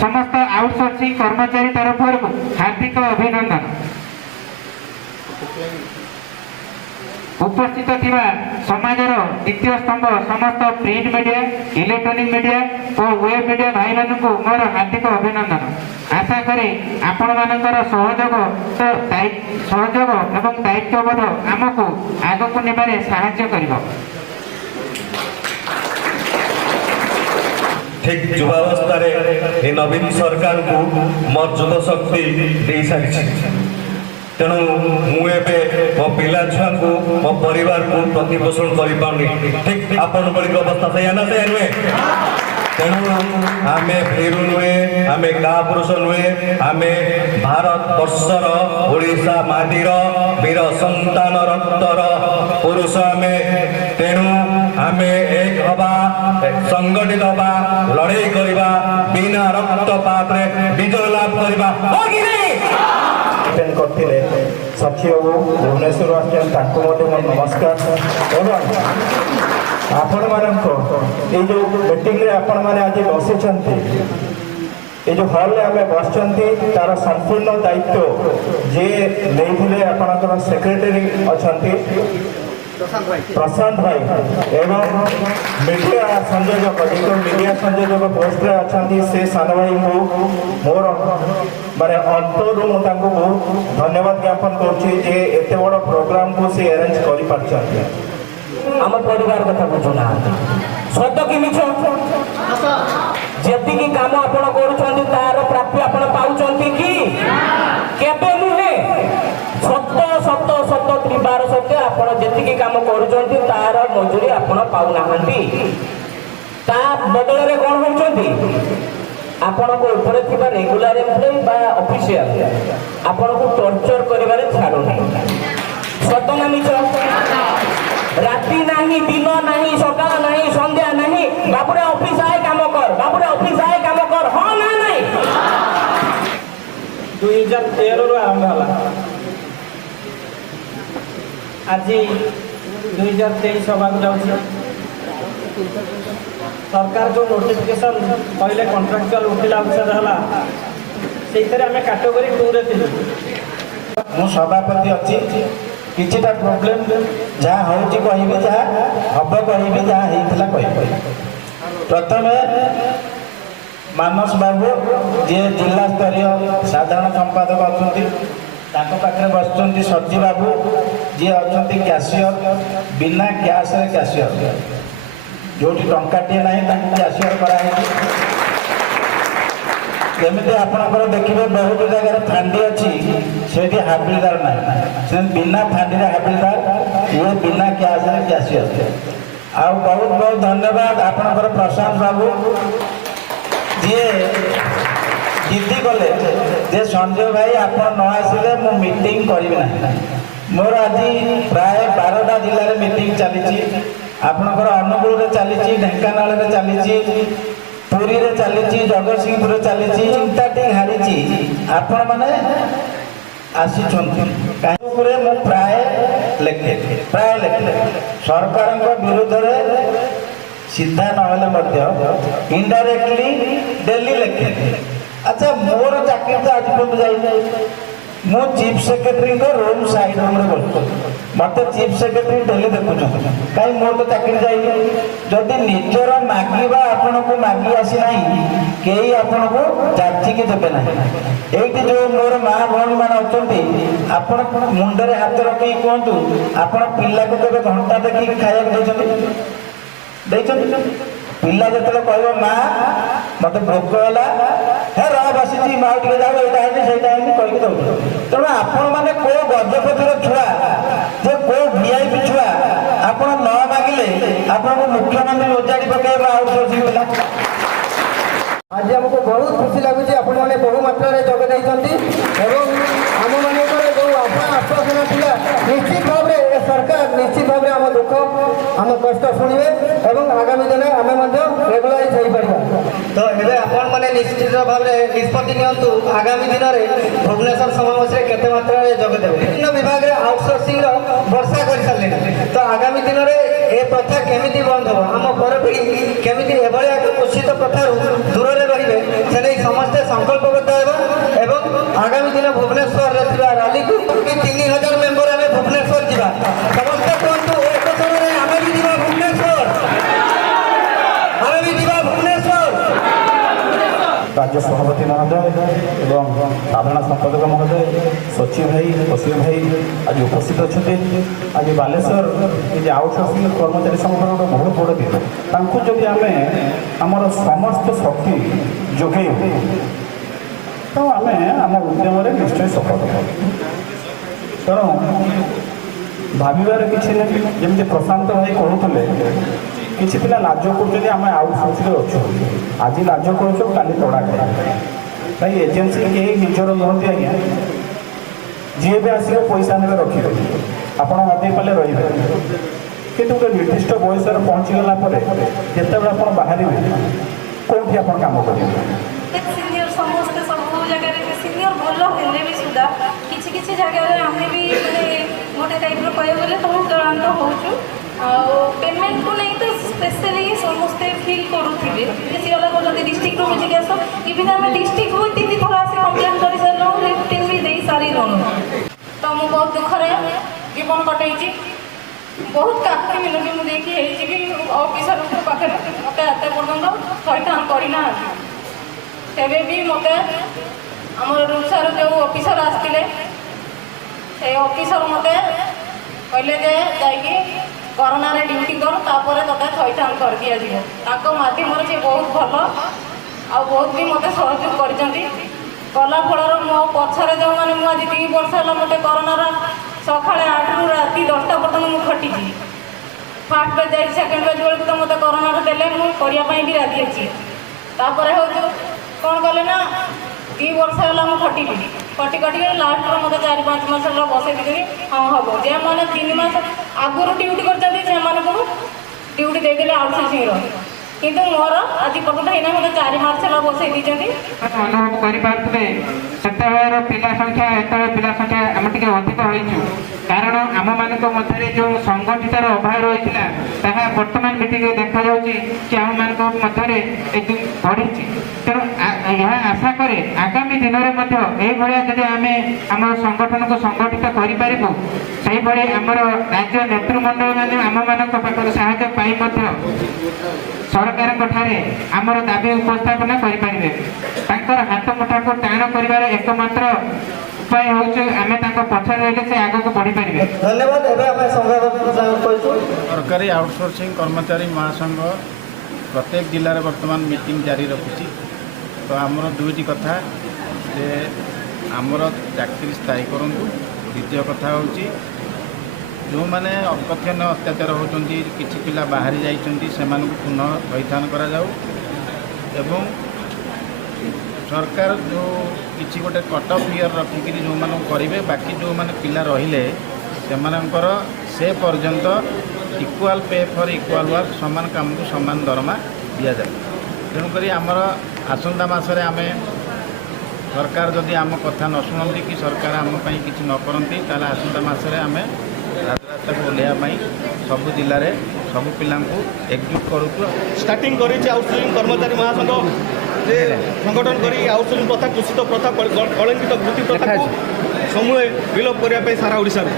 समस्त आउटसोर्सिंग कर्मचारी तरफ हार्दिक अभिनंदन। उपस्थित थिबा समाजर द्वितीय स्तंभ समस्त प्रिंट मीडिया, इलेक्ट्रॉनिक मीडिया और वेब मीडिया भाई मानू मोर हार्दिक अभिनंदन। आशा करी आपण मानकर सहयोग एवं दायित्वबोध आमको आगक नेबारे साहाय्य करिबो। ठीक युवावस्था नवीन सरकार को मोर युव शक्ति दे सारी तेणु मुझे मो पिला छुआ को मो परिवार को प्रतिपोषण कर ठीक आपण अवस्था से ना से नुहे। तेणु आम भीरु नुहे, आम गाँ पुरुष नुहे, आम भारत वर्षर ओडिशा माटीर वीर संतान रक्तर पुरुष आम। तेणु आम एक हवा, संगठित हवा, लड़ाई करवा, बिना रक्तपात विजय लाभ करवा। करते साक्षी बाबू भुवनेश्वर आसो नमस्कार। आपण मान जो मीटिंग रे आपण मैंने आज बसी ये जो हॉल में आम बस तार संपूर्ण दायित्व जे नहीं आपणकर सेक्रेटरी अच्छा प्रशांत भाई एवं मीडिया संयोजक जो मीडिया संयोजक पोस्ट रे अच्छा से सान भाई को मोर माने अंतरु धन्यवाद ज्ञापन करते बड़ प्रोग्राम को से अरेंज कर पार्टी। आम परिवार कथा बुझुना सत कि मिछ जी काम आपण करुछंती तार प्राप्ति आपण पाउछंती कि केबे नुहे सत सत सत त्रिबार सत्य आपण जेतिकी काम करुछंती तार मजूरी आपण पाउ नाहंती। ता बदल रे कोन होछंती आपण को ऊपर थिबा रेगुलर एम्प्लॉय बा ऑफिशियल आपण को टॉर्चर करिवारे छाडो नै। सत ना मिछ राति नहीं, दिन नहीं, सकाल नहीं, संध्या नहीं, बाबुरे ऑफिस आए काम कर, बाबुरे ऑफिस आए काम कर, हाँ ना नहीं। 2013 आरंभ होला आज 2023 हवा जाऊँ। सरकार जो नोटिफिकेशन कहले कॉन्ट्रैक्चुअल वकील अनुसार है से आम कैटेगरी 2 रे थी। मु सभापति अच्छी किछिटा प्रोब्लेम जहाँ हूँ कहि जहाँ हम कहि जहाँ होता कह। प्रथम मानस बाबू जी जिला स्तरीय साधारण संपादक अच्छा पाखे बस सज्जी बाबू जी अच्छा कैशियर बिना कैश कैशियर जो टाटे ना कैशियर कराई। जमी आपंकर देखिए बहुत जगह फांडी अच्छी से हाबिलदार ना बिना फांडी हाबिलदार ये बिना कैश कैशियर। आ बहुत बहुत धन्यवाद आपंकर प्रशांत बाबू जी जिद्दी कले जे संजय भाई आप न आसिले मु मीटिंग करी ना। मोर आज प्राय 12टा जिले में मीटिंग चली आपंकर अनुगुल चली, ढेंकानाल चली, पुरी रे चली, जगतसिंहपुर चली, चिंताटी हारी आपण मैंने आसी प्राय लेखे सरकार विरोध में सीधा ना इनडायरेक्टली डेली लेखे। अच्छा मोर चाकरी तो आज पर्यटन जाए मो chief secretary room side room मत चीफ सेक्रेटरी डेली देखुच कहीं मोर तो चाकरी जाए जदि निजर मागिबा आपण को मागी आसी ना कई आपण को जाचिकी देवे ना। ये जो मोर माँ भौणी मान अच्छा आपण मुंडे हाथ रखी कहतु आपण पिला को केवे घंटा देखिए खाया पिला जो कह माँ मत भोक है रह बसी माँ टे जाओ यहाँ कहीकि दौ तेणु आपण मैंने कौ गजपतिर छुआ जे कौ वीआईपी छुआ आप न मागिले आपको मुख्यमंत्री ओजाड़ी पकड़ आउटसोर्सिंग पिला। आज हमको बहुत खुशी लगुच आपने बहु मात्रा जोग देते आम मान जो आश्वासन था निश्चित भाव में सरकार निश्चित भाव में आम दुख आम कष्ट शुणे और आगामी दिन आम रेगुलाइज हो पार। तो ये आपण मैंने निश्चित भाव में निष्पत्ति नियंतु आगामी दिन में भुवनेश्वर समावेश में केते मात्रा जोग देवे। विभिन्न विभाग में आउटसोर्सिंग वर्षा कर सारे तो आगामी दिन में ये प्रथा केमी बंद हो आम पर पीढ़ी केमी एभली एक कुषित प्रथार दूर रही से ରାଜ୍ୟ ସଭାପତି ମହୋଦୟ ଏବଂ ସାଧାରଣ ସମ୍ପାଦକ ମହୋଦୟ, ସଚିବ ଭାଇ, ଅସୀମ ଭାଇ ଆଜି ଉପସ୍ଥିତ ଅଛନ୍ତି। ଆଜି ବାଲେଶ୍ୱର ଏ ଯେ ଆଉଟସୋର୍ସିଂ କର୍ମଚାରୀ ସଂଘର ଗୋଟେ ବହୁତ ବଡ଼ ଦିନ। ତାଙ୍କୁ ଯଦି ଆମେ ଆମର ସମସ୍ତ ଶକ୍ତି ଯୋଗାଇବୁ ତ ଆମେ ଆମ ଉଦ୍ୟମରେ ନିଶ୍ଚୟ ସଫଳ ହେବୁ। ତେଣୁ ଭାବିବାର କିଛି ନାହିଁ। ଯେମିତି ପ୍ରଶାନ୍ତ ଭାଇ କହୁଥିଲେ, କିଛି ପିଲା ଲାଜ କରୁଛନ୍ତି ଆମେ ଆଉଟସୋର୍ସରେ ଅଛୁ, ଆଜି ଲାଜ କରୁଛୁ କାଲି ତଡ଼ା ଖାଇବା। ଭାଇ ଏଜେନ୍ସି କେହି ନିଜର ନୁହନ୍ତି ଆଜ୍ଞା। ଯିଏ ବି ଆସିବ ପଇସା ନେବେ ରଖିବେ, ଆପଣ ନଦେଇ ପାରିଲେ ରହିବେ, କିନ୍ତୁ ଗୋଟେ ନିର୍ଦ୍ଦିଷ୍ଟ ବୟସରେ ପହଞ୍ଚିଗଲା ପରେ ଯେତେବେଳେ ଆପଣ ବାହାରିବେ କେଉଁଠି ଆପଣ କାମ କରିବେ? ସିନିୟର ସମସ୍ତେ ସବୁ ଜାଗାରେ ସିନିୟର ଭଲ ହେଲେ ବି ସୁଦ୍ଧା କିଛି କିଛି ଜାଗାରେ ଆମେ ବି ମାନେ ଗୋଟେ ଟାଇପ୍ର କହିବାକୁ ଗଲେ ବହୁତ ଦଳାନ୍ତ ହେଉଛୁ। ଆଉ ପେମେଣ୍ଟକୁ ନେଇ ତ ସ୍ପେଶାଲି ସମସ୍ତେ ଫିଲ୍ କରୁଥିବେ। ବେଶୀ ଗଲା କହୁଛନ୍ତି ଡିଷ୍ଟ୍ରିକ୍ଟରୁ ବୁଝିକି ଆସ, ଇଭିନ୍ ଆମେ ଡିଷ୍ଟ୍ରିକ୍ଟକୁ 3 ଥର ଆସି କମ୍ପ୍ଲେନ୍ କରିସାରିଲୁ, ରିଟିନ୍ ବି ଦେଇ ସାରିଲୁଣୁ। ତ ମୁଁ ବହୁତ ଦୁଃଖରେ ଜୀବନ କଟେଇଛି। ବହୁତ କାକୁଡ଼ି ମିନତି ମୁଁ ଦେଇକି ହେଇଛି ବି ଅଫିସରଙ୍କ ପାଖରେ ମୋତେ ଏତେ ପର୍ଯ୍ୟନ୍ତ ଥଇଥାନ କରିନାହାନ୍ତି। ତେବେ ବି ମୋତେ ଆମର ରୁସାର ଯେଉଁ ଅଫିସର ଆସିଥିଲେ, ସେଇ ଅଫିସର ମୋତେ କହିଲେ ଯେ ଯାଇକି କରୋନାରେ ଡ୍ୟୁଟି କର, ତାପରେ ତୋତେ ଥଇଥାନ କରିଦିଆଯିବ। ତାଙ୍କ ମାଧ୍ୟମରେ ସେ ବହୁତ ଭଲ ଆଉ ବହୁତ ବି ମୋତେ ସହଯୋଗ କରିଛନ୍ତି। ଗଲା ଫଳରେ ମୋ ପଛରେ ଯେଉଁମାନେ ମୁଁ ଆଜି 2 ବର୍ଷ ହେଲା ମୋତେ କରୋନାର ସକାଳେ 8ରୁ ରାତି 10ଟା ପର୍ଯ୍ୟନ୍ତ ମୁଁ ଖଟିଛି। ଫାର୍ଷ୍ଟ ବେଜ୍ ଯାଇଛି, ସେକେଣ୍ଡ ବେଜ୍ ବେଳକୁ ତ ମୋତେ କରୋନାରେ ଦେଲେ, ମୁଁ କରିବା ପାଇଁ ବି ରାଜି ଅଛି। ତାପରେ ହେଉଛି କ'ଣ କଲେ ନା 2 ବର୍ଷ ହେଲା ମୁଁ ଖଟିଲି, ଖଟିକି ଲାଷ୍ଟରେ ମୋତେ 4-5 ମାସ ହେଲା ବସେଇ ଦେଇଛନ୍ତି। ହଁ ହେବ, ଯେଉଁମାନେ 3 ମାସ ଆଗରୁ ଡ୍ୟୁଟି କରିଛନ୍ତି ସେମାନଙ୍କୁ ଡ୍ୟୁଟି ଦେଇଦେଲେ ଆଉଟସୋର୍ସିଂର, କିନ୍ତୁ ମୋର ଆଜି ପର୍ଯ୍ୟନ୍ତ ହେଇନା ମୋତେ 4 ମାସ ହେଲା ବସେଇ ଦେଇଛନ୍ତି। ଅନୁଭବ କରିପାରୁଥିବେ ସେତେବେଳର ପିଲା ସଂଖ୍ୟା ଏତେବେଳେ ପିଲା ସଂଖ୍ୟା ଆମେ ଟିକେ ଅଧିକ ହୋଇଛୁ, କାରଣ ଆମମାନଙ୍କ ମଧ୍ୟରେ ଯେଉଁ ସଂଗଠିତର ଅଭାବ ରହିଥିଲା ତାହା ବର୍ତ୍ତମାନ ମିଟିଂରେ ଦେଖାଯାଉଛି କି ଆମମାନଙ୍କ ମଧ୍ୟରେ ବଢ଼ିଛି। ତେଣୁ ଏହା ଆଶା କରେ ଆଗାମୀ ଦିନରେ ମଧ୍ୟ ଏଇଭଳିଆ ଯଦି ଆମେ ଆମ ସଂଗଠନକୁ ସଂଗଠିତ କରିପାରିବୁ, ସେହିଭଳି ଆମର ରାଜ୍ୟ ନେତୃମଣ୍ଡଳମାନେ ଆମମାନଙ୍କ ପାଖରୁ ସାହାଯ୍ୟ ପାଇ ମଧ୍ୟ ସରକାରଙ୍କ ଠାରେ ଆମର ଦାବି ଉପସ୍ଥାପନ କରିପାରିବେ। ତାଙ୍କର ହାତ ମୁଠାକୁ ଟାଣ କରିବାର ଏକମାତ୍ର ଉପାୟ ହେଉଛି ଆମେ ତାଙ୍କ ପଛରେ ରହିଲେ ସେ ଆଗକୁ ବଢ଼ିପାରିବେ। ଧନ୍ୟବାଦ। ଏବେ ଆମେ ସଂଘବାଦକୁ କହିଛୁ। ସରକାରୀ ଆଉଟସୋର୍ସିଂ କର୍ମଚାରୀ ମହାସଂଘ ପ୍ରତ୍ୟେକ ଜିଲ୍ଲାରେ ବର୍ତ୍ତମାନ ମିଟିଂ ଜାରି ରଖୁଛି। ତ ଆମର 2ଟି କଥା, ଯେ ଆମର ଚାକିରି ସ୍ଥାୟୀ କରନ୍ତୁ। ଦ୍ୱିତୀୟ କଥା ହେଉଛି ଯେଉଁମାନେ ଅକଥନୀୟ ଅତ୍ୟାଚାର ହେଉଛନ୍ତି, କିଛି ପିଲା ବାହାରି ଯାଇଛନ୍ତି, ସେମାନଙ୍କୁ ପୁନଃ ଥଇଥାନ କରାଯାଉ ଏବଂ ସରକାର ଯେଉଁ କିଛି ଗୋଟେ କଟ୍ ଅଫ୍ ଇୟର୍ ରଖିକିରି ଯେଉଁମାନଙ୍କୁ କରିବେ, ବାକି ଯେଉଁମାନେ ପିଲା ରହିଲେ ସେମାନଙ୍କର ସେ ପର୍ଯ୍ୟନ୍ତ equal pay for equal work, ସମାନ କାମକୁ ସମାନ ଦରମା ଦିଆଯାଏ। ତେଣୁକରି ଆମର ଆସନ୍ତା ମାସରେ ଆମେ ସରକାର ଯଦି ଆମ କଥା ନ ଶୁଣନ୍ତି କି ସରକାର ଆମ ପାଇଁ କିଛି ନ କରନ୍ତି, ତାହେଲେ ଆସନ୍ତା ମାସରେ ଆମେ ରାଜରାସ୍ତାକୁ ଓହ୍ଲାଇବା ପାଇଁ ସବୁ ଜିଲ୍ଲାରେ ସବୁ ପିଲାଙ୍କୁ ଏକଜୁଟ କରୁଛୁ। ଷ୍ଟାର୍ଟିଂ କରିଛି ଆଉଟସୋର୍ସିଂ କର୍ମଚାରୀ ମହାସଂଘ ଯେ ସଂଗଠନ କରି ଆଉଟସୋର୍ସିଂ ପ୍ରଥା, କୁଷିତ ପ୍ରଥା, କଳଙ୍କିତ ବୃତ୍ତି ପ୍ରଥାକୁ ସମୂଳେ ବିଲୋପ କରିବା ପାଇଁ ସାରା ଓଡ଼ିଶାରୁ